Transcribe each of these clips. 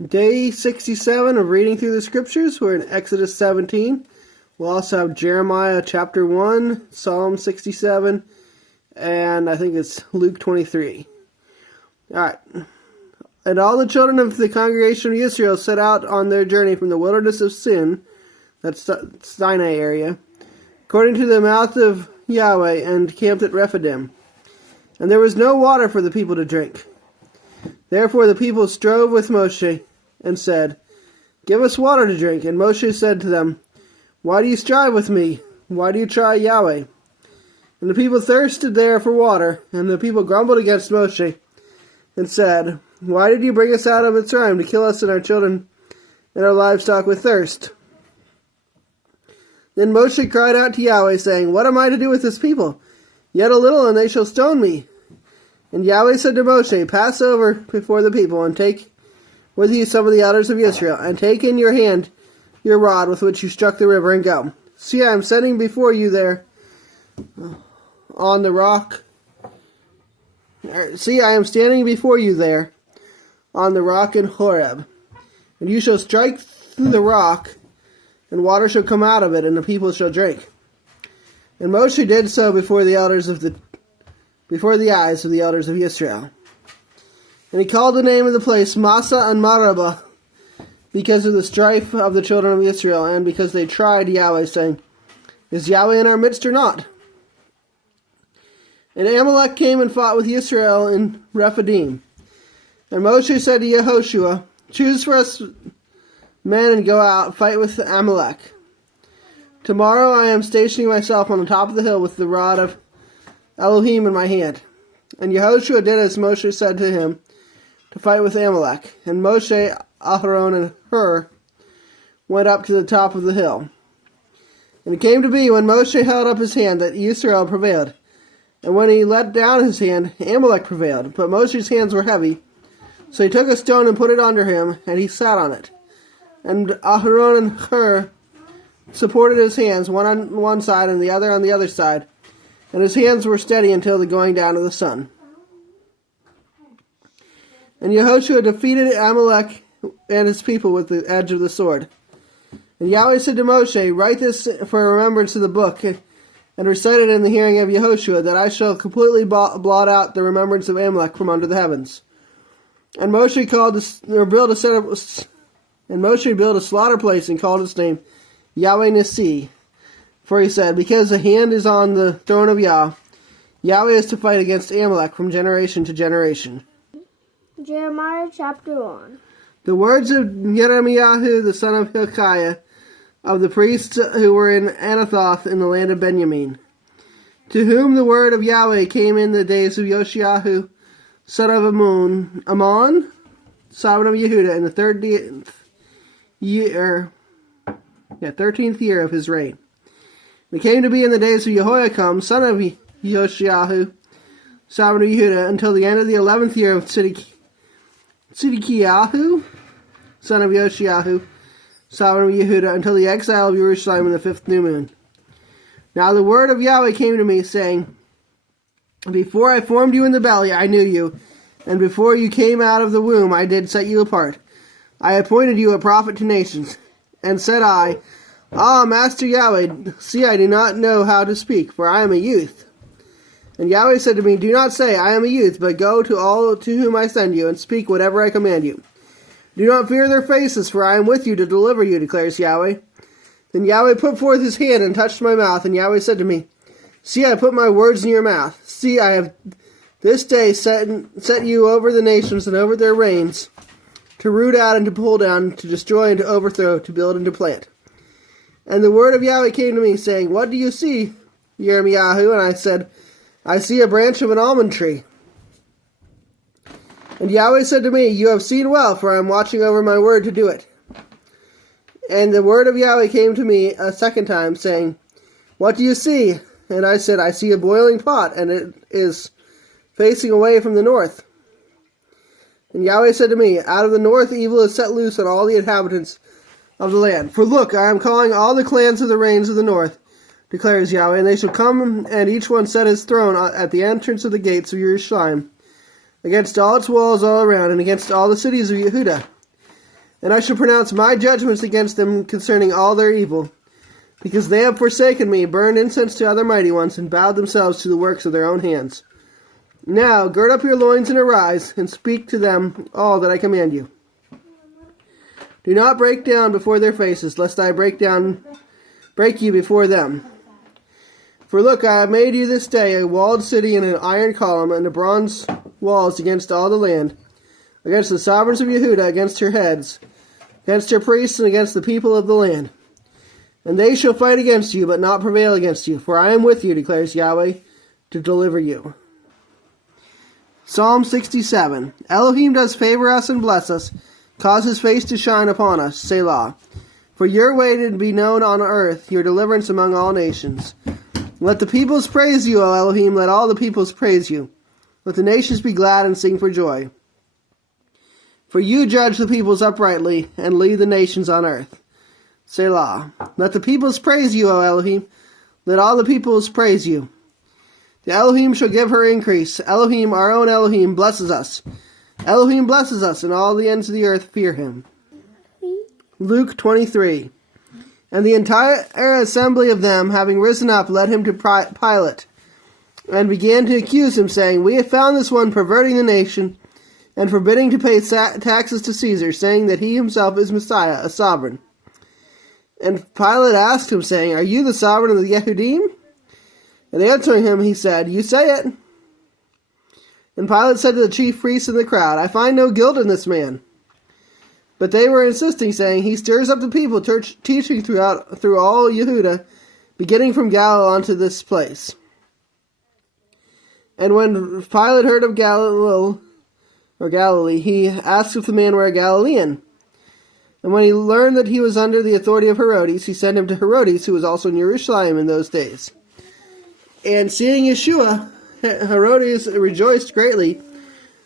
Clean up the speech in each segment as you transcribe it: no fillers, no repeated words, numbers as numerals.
Day 67 of reading through the scriptures. We're in Exodus 17. We'll also have Jeremiah chapter 1, Psalm 67, and I think it's Luke 23. Alright. And all the children of the congregation of Israel set out on their journey from the wilderness of Sin, that's Sinai area, according to the mouth of Yahweh, and camped at Rephidim. And there was no water for the people to drink. Therefore the people strove with Moshe, and said, "Give us water to drink." And Moshe said to them, "Why do you strive with me? Why do you try Yahweh?" And the people thirsted there for water, and the people grumbled against Moshe, and said, "Why did you bring us out of Mitzrayim to kill us and our children and our livestock with thirst?" Then Moshe cried out to Yahweh, saying, "What am I to do with this people? Yet a little, and they shall stone me." And Yahweh said to Moshe, "Pass over before the people, and take with you some of the elders of Israel, and take in your hand your rod with which you struck the river, and go. See, I am standing before you there on the rock. See, I am standing before you there on the rock in Horeb. And you shall strike the rock, and water shall come out of it, and the people shall drink." And Moshe did so before the eyes of the elders of Israel. And he called the name of the place Massa and Marabah, because of the strife of the children of Israel, and because they tried Yahweh, saying, "Is Yahweh in our midst or not?" And Amalek came and fought with Israel in Rephidim. And Moshe said to Yehoshua, "Choose for us men and go out, fight with Amalek. Tomorrow I am stationing myself on the top of the hill with the rod of Elohim in my hand." And Yehoshua did as Moshe said to him, to fight with Amalek. And Moshe, Aharon, and Hur went up to the top of the hill. And it came to be, when Moshe held up his hand, that Israel prevailed. And when he let down his hand, Amalek prevailed. But Moshe's hands were heavy. So he took a stone and put it under him, and he sat on it. And Aharon and Hur supported his hands, one on one side and the other on the other side. And his hands were steady until the going down of the sun. And Yehoshua defeated Amalek and his people with the edge of the sword. And Yahweh said to Moshe, "Write this for a remembrance of the book, and recite it in the hearing of Yehoshua, that I shall completely blot out the remembrance of Amalek from under the heavens." And Moshe built a slaughter place and called its name Yahweh Nissi. For he said, "Because the hand is on the throne of Yah, Yahweh is to fight against Amalek from generation to generation." Jeremiah chapter 1. The words of Jeremiah, the son of Hilkiah, of the priests who were in Anathoth in the land of Benjamin, to whom the word of Yahweh came in the days of Yoshiahu, son of Ammon, sovereign of Yehuda, in the 13th year of his reign. It came to be in the days of Jehoiakim, son of Yoshiahu, sovereign of Yehuda, until the end of the 11th year of Tzidkiyahu, son of Yoshiahu, sovereign of Yehuda, until the exile of Jerusalem in the 5th new moon. Now the word of Yahweh came to me, saying, "Before I formed you in the belly, I knew you, and before you came out of the womb, I did set you apart. I appointed you a prophet to nations." And said I, "Ah, Master Yahweh, see, I do not know how to speak, for I am a youth." And Yahweh said to me, "Do not say, I am a youth, but go to all to whom I send you, and speak whatever I command you. Do not fear their faces, for I am with you to deliver you, declares Yahweh." Then Yahweh put forth his hand and touched my mouth, and Yahweh said to me, "See, I put my words in your mouth. See, I have this day set you over the nations and over their reigns, to root out and to pull down, to destroy and to overthrow, to build and to plant." And the word of Yahweh came to me, saying, "What do you see, Jeremiah?" And I said, "I see a branch of an almond tree." And Yahweh said to me, "You have seen well, for I am watching over my word to do it." And the word of Yahweh came to me a second time, saying, "What do you see?" And I said, "I see a boiling pot, and it is facing away from the north." And Yahweh said to me, "Out of the north evil is set loose on all the inhabitants of the land. For look, I am calling all the clans of the reigns of the north, declares Yahweh, and they shall come, and each one set his throne at the entrance of the gates of Jerusalem, against all its walls all around, and against all the cities of Yehuda. And I shall pronounce my judgments against them concerning all their evil, because they have forsaken me, burned incense to other mighty ones, and bowed themselves to the works of their own hands. Now gird up your loins and arise, and speak to them all that I command you. Do not break down before their faces, lest I break you before them. For look, I have made you this day a walled city and an iron column, and a bronze walls against all the land, against the sovereigns of Yehuda, against her heads, against her priests, and against the people of the land. And they shall fight against you, but not prevail against you, for I am with you, declares Yahweh, to deliver you. Psalm 67. Elohim does favor us and bless us, cause his face to shine upon us, Selah. For your way to be known on earth, your deliverance among all nations. Let the peoples praise you, O Elohim, let all the peoples praise you. Let the nations be glad and sing for joy. For you judge the peoples uprightly, and lead the nations on earth. Selah. Let the peoples praise you, O Elohim, let all the peoples praise you. The Elohim shall give her increase. Elohim, our own Elohim, blesses us. Elohim blesses us, and all the ends of the earth fear him. Luke 23. And the entire assembly of them, having risen up, led him to Pilate, and began to accuse him, saying, We have found this one perverting the nation, and forbidding to pay taxes to Caesar, saying that he himself is Messiah, a sovereign. And Pilate asked him, saying, Are you the sovereign of the Yehudim? And answering him, he said, You say it. And Pilate said to the chief priests and the crowd, I find no guilt in this man. But they were insisting, saying, He stirs up the people, teaching through all Yehuda, beginning from Galilee unto this place. And when Pilate heard of Galilee, he asked if the man were a Galilean. And when he learned that he was under the authority of Herodes, he sent him to Herodes, who was also in Jerusalem in those days. And seeing Yeshua, Herodes rejoiced greatly.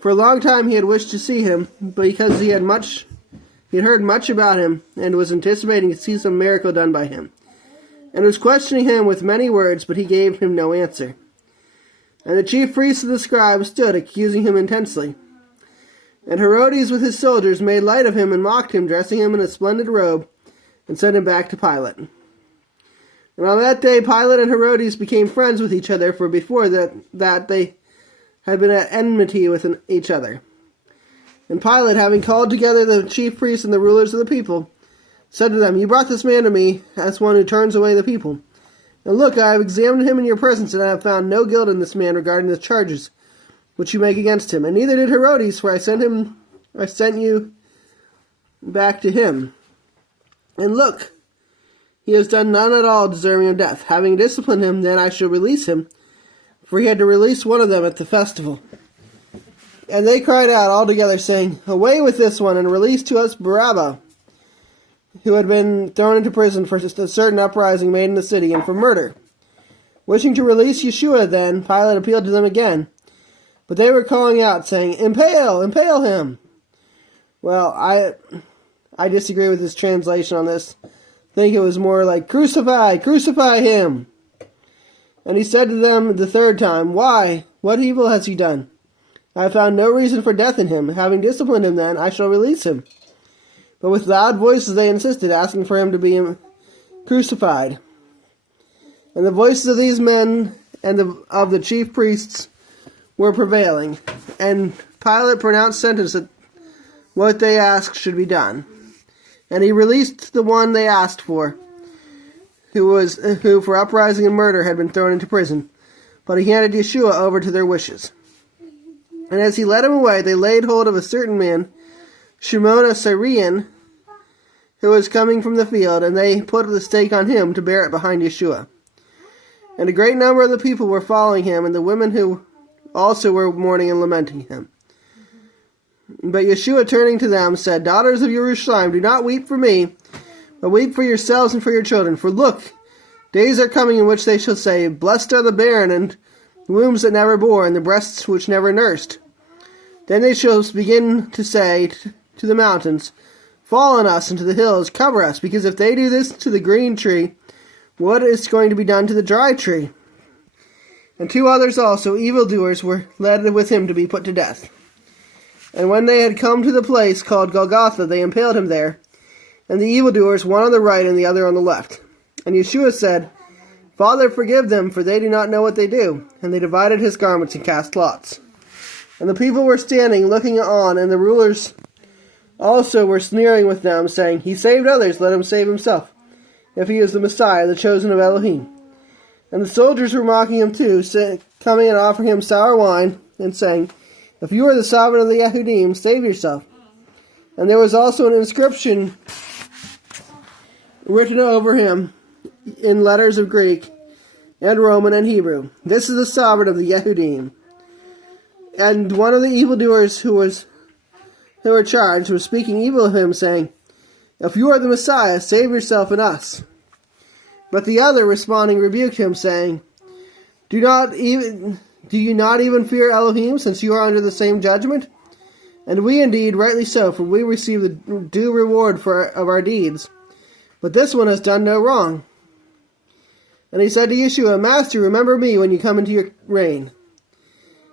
For a long time he had wished to see him, because he had heard much about him, and was anticipating to see some miracle done by him, and was questioning him with many words, but he gave him no answer. And the chief priests and the scribes stood, accusing him intensely. And Herodes with his soldiers made light of him and mocked him, dressing him in a splendid robe, and sent him back to Pilate. And on that day Pilate and Herodes became friends with each other, for before that they had been at enmity with each other. And Pilate, having called together the chief priests and the rulers of the people, said to them, You brought this man to me as one who turns away the people. And look, I have examined him in your presence, and I have found no guilt in this man regarding the charges which you make against him. And neither did Herodes, for I sent you back to him. And look, he has done none at all deserving of death. Having disciplined him, then I shall release him, for he had to release one of them at the festival. And they cried out all together, saying, Away with this one, and release to us Barabbas, who had been thrown into prison for a certain uprising made in the city, and for murder. Wishing to release Yeshua then, Pilate appealed to them again. But they were calling out, saying, Impale! Impale him! Well, I disagree with his translation on this. I think it was more like, Crucify! Crucify him! And he said to them the third time, Why? What evil has he done? I have found no reason for death in him. Having disciplined him then, I shall release him. But with loud voices they insisted, asking for him to be crucified. And the voices of these men and of the chief priests were prevailing. And Pilate pronounced sentence that what they asked should be done. And he released the one they asked for, who for uprising and murder had been thrown into prison. But he handed Yeshua over to their wishes. And as he led him away, they laid hold of a certain man, Shimon a Syrian, who was coming from the field, and they put the stake on him to bear it behind Yeshua. And a great number of the people were following him, and the women who also were mourning and lamenting him. But Yeshua, turning to them, said, Daughters of Jerusalem, do not weep for me, but weep for yourselves and for your children. For look, days are coming in which they shall say, Blessed are the barren, and the wombs that never bore, and the breasts which never nursed. Then they shall begin to say to the mountains, Fall on us, and to the hills, cover us, because if they do this to the green tree, what is going to be done to the dry tree? And two others also, evildoers, were led with him to be put to death. And when they had come to the place called Golgotha, they impaled him there, and the evildoers, one on the right and the other on the left. And Yeshua said, Father, forgive them, for they do not know what they do. And they divided his garments and cast lots. And the people were standing, looking on, and the rulers also were sneering with them, saying, He saved others, let him save himself, if he is the Messiah, the chosen of Elohim. And the soldiers were mocking him too, coming and offering him sour wine, and saying, If you are the sovereign of the Yehudim, save yourself. And there was also an inscription written over him in letters of Greek and Roman and Hebrew. This is the sovereign of the Yehudim. And one of the evildoers who were charged was speaking evil of him, saying, If you are the Messiah, save yourself and us. But the other, responding, rebuked him, saying, Do you not even fear Elohim, since you are under the same judgment? And we indeed, rightly so, for we receive the due reward of our deeds. But this one has done no wrong. And he said to Yeshua, Master, remember me when you come into your reign.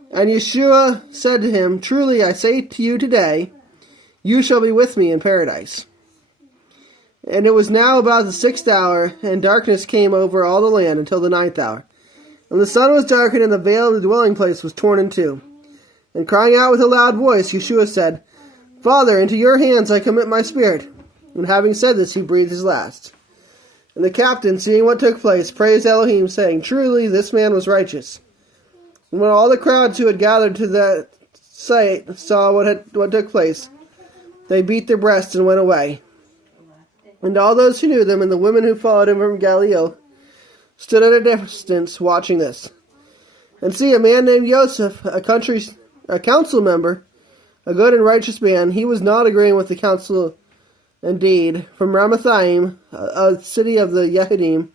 And Yeshua said to him, Truly I say to you today, you shall be with me in paradise. And it was now about the 6th hour, and darkness came over all the land until the 9th hour. And the sun was darkened, and the veil of the dwelling place was torn in two. And crying out with a loud voice, Yeshua said, Father, into your hands I commit my spirit. And having said this, he breathed his last. And the captain, seeing what took place, praised Elohim, saying, Truly this man was righteous. And when all the crowds who had gathered to that sight saw what took place, they beat their breasts and went away. And all those who knew them, and the women who followed him from Galilee, stood at a distance watching this. And see, a man named Joseph, a council member, a good and righteous man, he was not agreeing with the council indeed, from Ramathaim, a city of the Yehudim,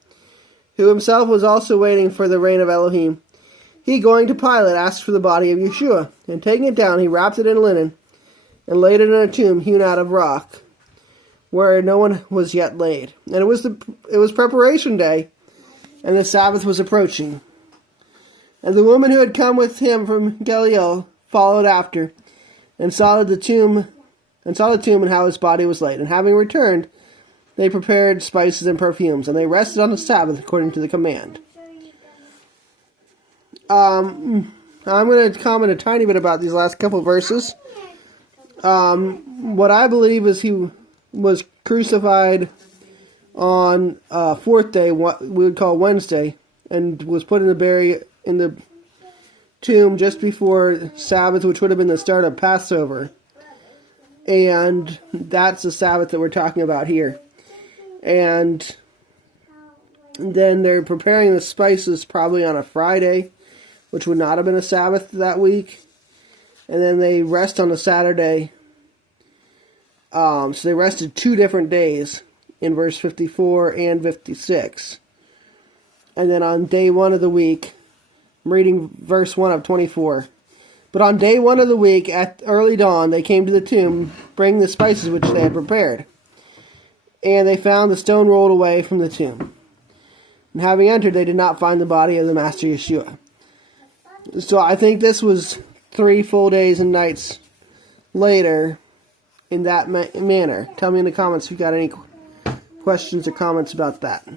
who himself was also waiting for the reign of Elohim. He, going to Pilate, asked for the body of Yeshua, and taking it down, he wrapped it in linen, and laid it in a tomb hewn out of rock, where no one was yet laid. And it was preparation day, and the Sabbath was approaching. And the woman who had come with him from Galilee followed after, and saw the tomb and how his body was laid. And having returned, they prepared spices and perfumes, and they rested on the Sabbath according to the command. I'm going to comment a tiny bit about these last couple verses. What I believe is he was crucified on fourth day, what we would call Wednesday, and was put in the tomb just before Sabbath, which would have been the start of Passover. And that's the Sabbath that we're talking about here. And then they're preparing the spices probably on a Friday, which would not have been a Sabbath that week. And then they rest on a Saturday. So they rested 2 different days in verse 54 and 56. And then on day 1 of the week, I'm reading verse 1 of 24. But on day 1 of the week, at early dawn, they came to the tomb, bringing the spices which they had prepared. And they found the stone rolled away from the tomb. And having entered, they did not find the body of the Master Yeshua. So I think this was 3 full days and nights later in that manner. Tell me in the comments if you've got any questions or comments about that.